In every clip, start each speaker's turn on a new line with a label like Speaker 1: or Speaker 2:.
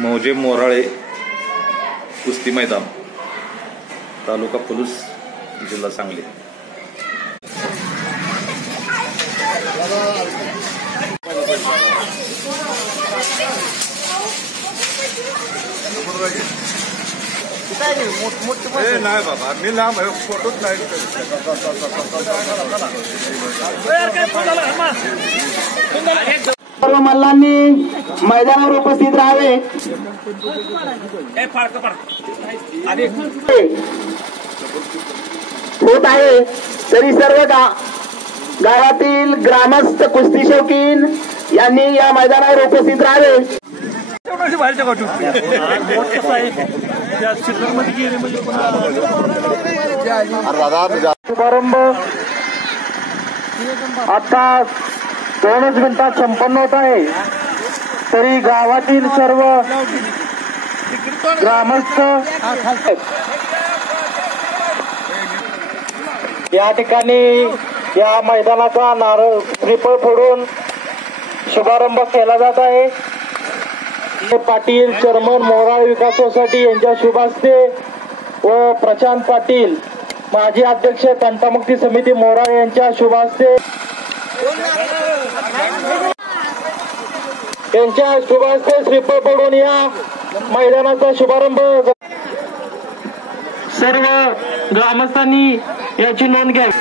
Speaker 1: मौजे मोराळे कुस्ती मैदान तालुका पुलूस जिल्हा सांगली.
Speaker 2: नाही बाबा मी लांब आहे फोटोच नाही
Speaker 3: सर्व मल्लांनी मैदानावर उपस्थित राहावे. होत आहे. तरी सर्व गा गावातील ग्रामस्थ कुस्ती शौकीन यांनी या मैदानावर उपस्थित राहावे. शुभारंभ. आता दोनच मिनिटात संपन्न होत आहे. तरी गावातील सर्व ग्रामस्थ या ठिकाणी या मैदानाचा नारळ त्रिपळ फोडून शुभारंभ केला जात आहे. पाटील चेअरमन मोराळ विकास सोसायटी यांच्या शुभास्ते व प्रशांत पाटील माजी अध्यक्ष तंटामुक्ती समिती मोराळ यांच्या शुभास्ते. त्यांच्या शुभास्ते श्रीफळ पडून या मैदानाचा शुभारंभ. सर्व ग्रामस्थांनी याची नोंद घ्यावी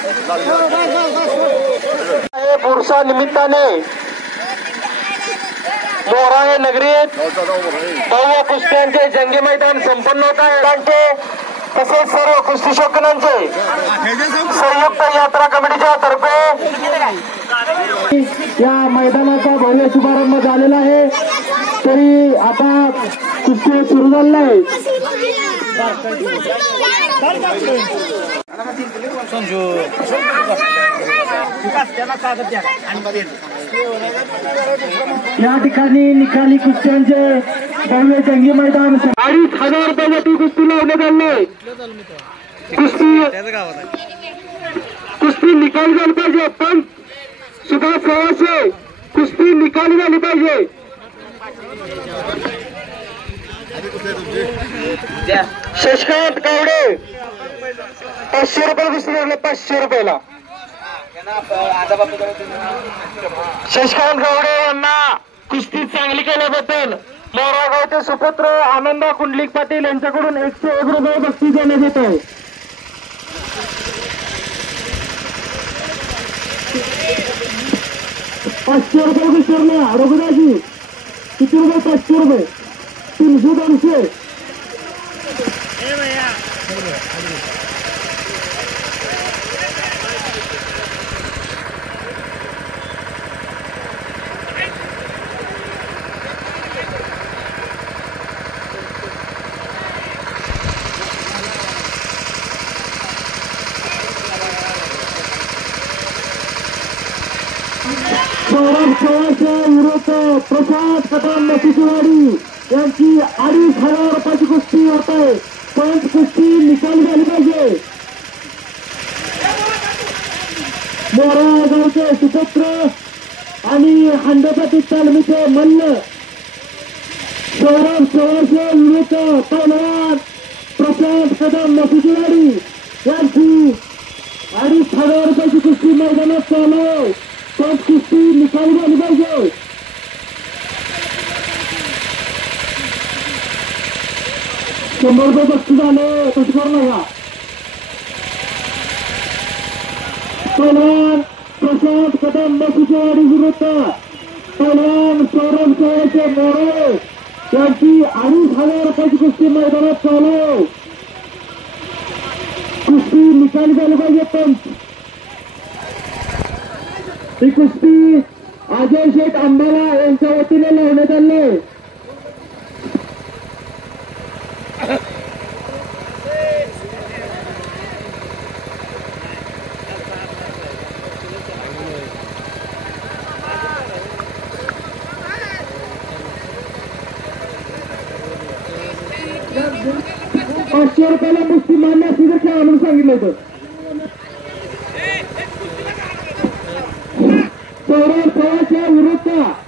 Speaker 3: पुरुषा निमित्ताने मोराळे नगरीत भव्य कुस्त्यांचे जंगी मैदान संपन्न होत आहे. तसेच सर्व कुस्ती शौकीनांचे संयुक्त यात्रा कमिटी या मैदानाचा भव्य शुभारंभ झालेला आहे. तरी आता कुस्ती सुरू झालेला आहे या ठिकाणी निकाली कुस्त्यांचे भव्य जंगी मैदान. अडीच हजार रुपयासाठी कुस्ती लावण्यात आले. कुस्ती कुस्ती निकाली झाली पाहिजे पण सुद्धा सव्वाशे कुस्ती निकाली झाली पाहिजे. शशकांत कावडे पाचशे रुपये कुस्ती लागले पाचशे रुपयाला. शशकांत गावडे यांना कुस्ती चांगली केल्याबद्दल मोरागावचे सुपुत्र आनंदा कुंडलिक पाटील यांच्याकडून एकशे एक रुपये बक्षीस देण्यात येत आहे पाचशे रुपये विचारले रघुदाजी किती रुपये पाचशे रुपये तीनशे दोनशे सौरभ चव्हाणच्या विरुद्ध प्रसाद कदम मसिसवाडी यांची अडीच हजार रुपयाची कुस्ती होत आहे पंच कुस्ती निकाल झाली पाहिजे मोरा गावचे सुपुत्र आणि हंडपती तालमीचे मल्ल सौरभ चव्हाणच्या विरुद्ध पैलवान प्रसाद कदम मसिसवाडी यांची अडीच हजार रुपयाची कुस्ती मैदानात चालू आहे. पंच कुस्ती निकाली झाली पाहिजे शंभर रुपये बक्षीस झालं कसं करू नका पैलवान प्रशांत कदम मसुचेवाडी विरुद्ध पैलवान सौरभ चव्हाणचे मोरे यांची अडीच हजार रुपयाची कुस्ती मैदानात चालू कुस्ती निकाली झाली पाहिजे पंच ही कुस्ती अजय शेठ आंबाला यांच्या वतीने लावण्यात आले. पाचशे रुपयाला मुस्ती मान्य असली तर सांगितलं होतं. सौरभ पवारच्या विरुद्ध